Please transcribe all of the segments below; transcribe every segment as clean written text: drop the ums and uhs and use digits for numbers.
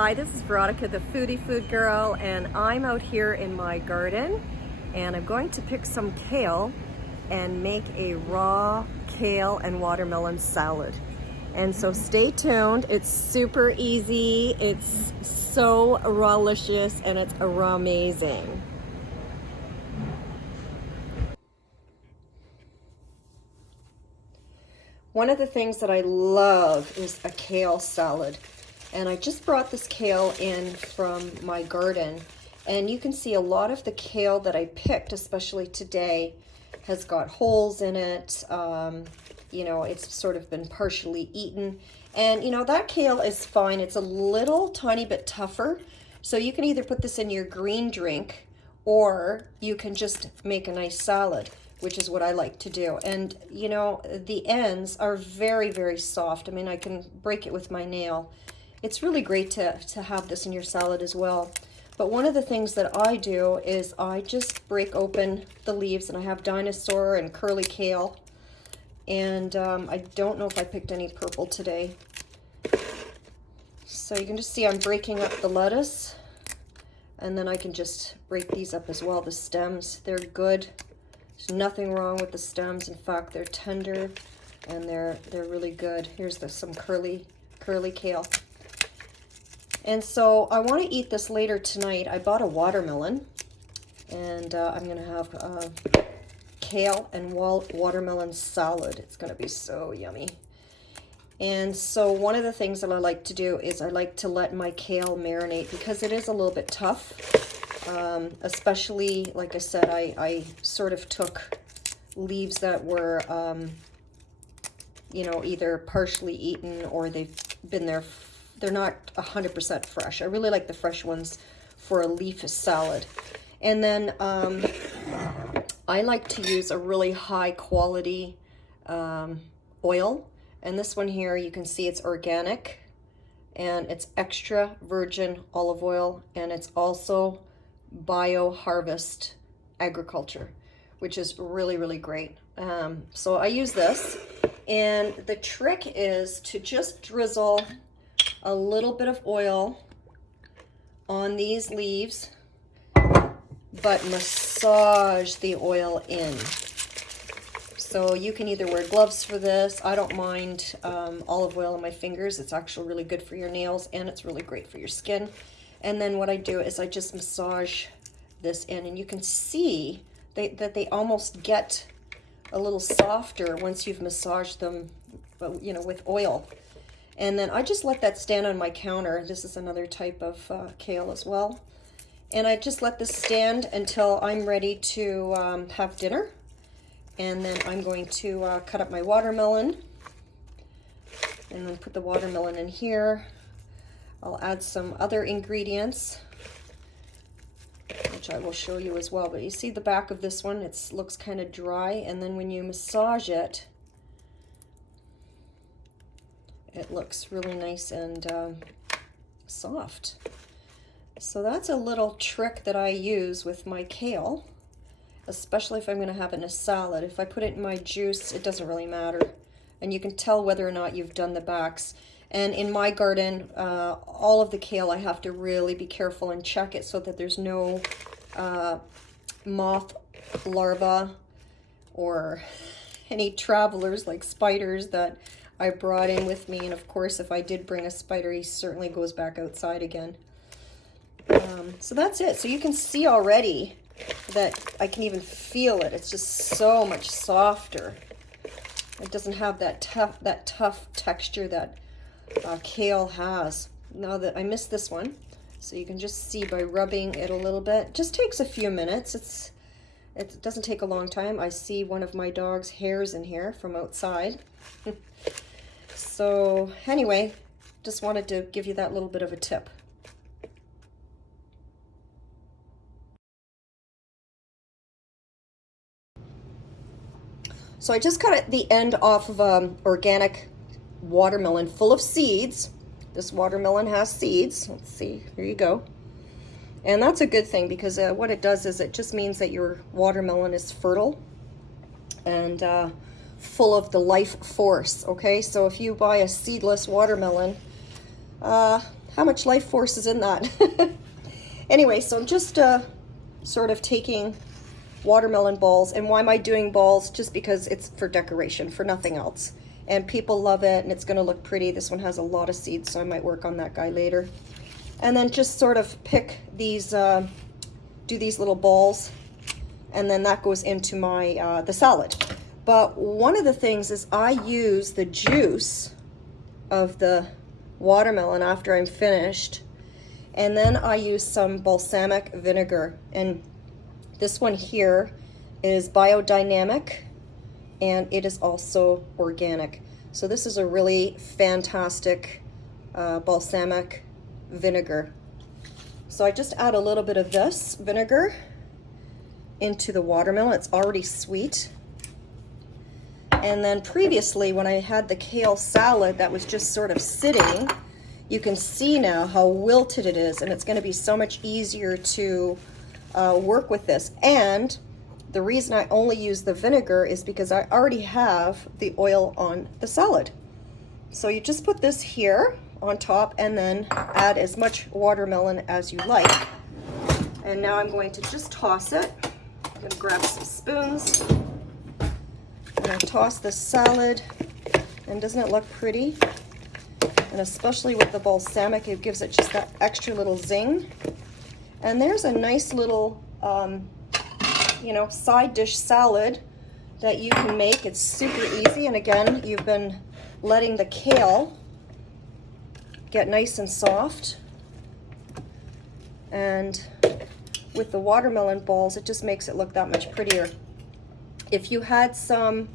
Hi, this is Veronica, the Foodie Food Girl, and I'm out here in my garden and I'm going to pick some kale and make a raw kale and watermelon salad. And so stay tuned. It's super easy, it's so rawlicious, and it's amazing. One of the things that I love is a kale salad. And I just brought this kale in from my garden, and you can see a lot of the kale that I picked, especially today, has got holes in it. You know, it's sort of been partially eaten. And you know, that kale is fine. It's a little tiny bit tougher. So you can either put this in your green drink or you can just make a nice salad, which is what I like to do. And you know, the ends are very, very soft. I mean, I can break it with my nail. It's really great to have this in your salad as well. But one of the things that I do is I just break open the leaves, and I have dinosaur and curly kale. And I don't know if I picked any purple today. So you can just see I'm breaking up the lettuce. And then I can just break these up as well. The stems, they're good. There's nothing wrong with the stems. In fact, they're tender and they're really good. Here's some curly kale. And so I want to eat this later tonight. I bought a watermelon, and I'm going to have kale and watermelon salad. It's going to be so yummy. And so one of the things that I like to do is I like to let my kale marinate because it is a little bit tough. Especially, like I said, I sort of took leaves that were, you know, either partially eaten or they've been there. They're not 100% fresh. I really like the fresh ones for a leaf salad. And then I like to use a really high quality oil. And this one here, you can see it's organic and it's extra virgin olive oil, and it's also bio harvest agriculture, which is really, really great. So I use this, and the trick is to just drizzle a little bit of oil on these leaves, but massage the oil in. So you can either wear gloves for this. I don't mind olive oil on my fingers. It's actually really good for your nails, and it's really great for your skin. And then what I do is I just massage this in, and you can see that they almost get a little softer once you've massaged them, you know, with oil. And then I just let that stand on my counter. This is another type of kale as well. And I just let this stand until I'm ready to have dinner. And then I'm going to cut up my watermelon and then put the watermelon in here. I'll add some other ingredients, which I will show you as well. But you see the back of this one, it looks kind of dry. And then when you massage it, it looks really nice and soft. So that's a little trick that I use with my kale, especially if I'm going to have it in a salad. If I put it in my juice, it doesn't really matter. And you can tell whether or not you've done the backs. And in my garden, all of the kale, I have to really be careful and check it so that there's no moth larvae or any travelers like spiders that I brought in with me. And of course, if I did bring a spider, he certainly goes back outside again. So that's it. So you can see already that I can even feel it. It's just so much softer. It doesn't have that tough texture that kale has. Now that I missed this one, so you can just see by rubbing it a little bit. It just takes a few minutes. It doesn't take a long time. I see one of my dog's hairs in here from outside. So anyway, just wanted to give you that little bit of a tip. So I just cut the end off of organic watermelon full of seeds. This watermelon has seeds. Let's see, here you go. And that's a good thing because what it does is it just means that your watermelon is fertile and full of the life force, okay? So if you buy a seedless watermelon, How much life force is in that? Anyway, so I'm just sort of taking watermelon balls. And why am I doing balls? Just because it's for decoration, for nothing else. And people love it, and it's going to look pretty. This one has a lot of seeds, so I might work on that guy later. And then just sort of pick these, do these little balls, and then that goes into my the salad. But one of the things is I use the juice of the watermelon after I'm finished, and then I use some balsamic vinegar. And this one here is biodynamic, and it is also organic. So this is a really fantastic balsamic vinegar. So I just add a little bit of this vinegar into the watermelon. It's already sweet. And then previously, when I had the kale salad that was just sort of sitting, you can see now how wilted it is, and it's going to be so much easier to work with this. And the reason I only use the vinegar is because I already have the oil on the salad. So you just put this here on top and then add as much watermelon as you like. And now I'm going to just toss it. I'm going to grab some spoons. And I toss the salad, and doesn't it look pretty? And especially with the balsamic, it gives it just that extra little zing. And there's a nice little you know, side dish salad that you can make. It's super easy, and again, you've been letting the kale get nice and soft, and with the watermelon balls, it just makes it look that much prettier. If you had some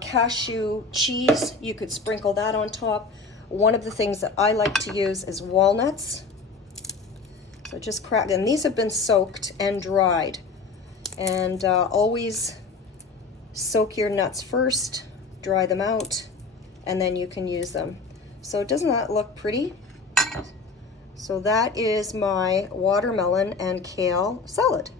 cashew cheese, you could sprinkle that on top. One of the things that I like to use is walnuts. So just crack, and these have been soaked and dried. And always soak your nuts first, dry them out, and then you can use them. So doesn't that look pretty? So that is my watermelon and kale salad.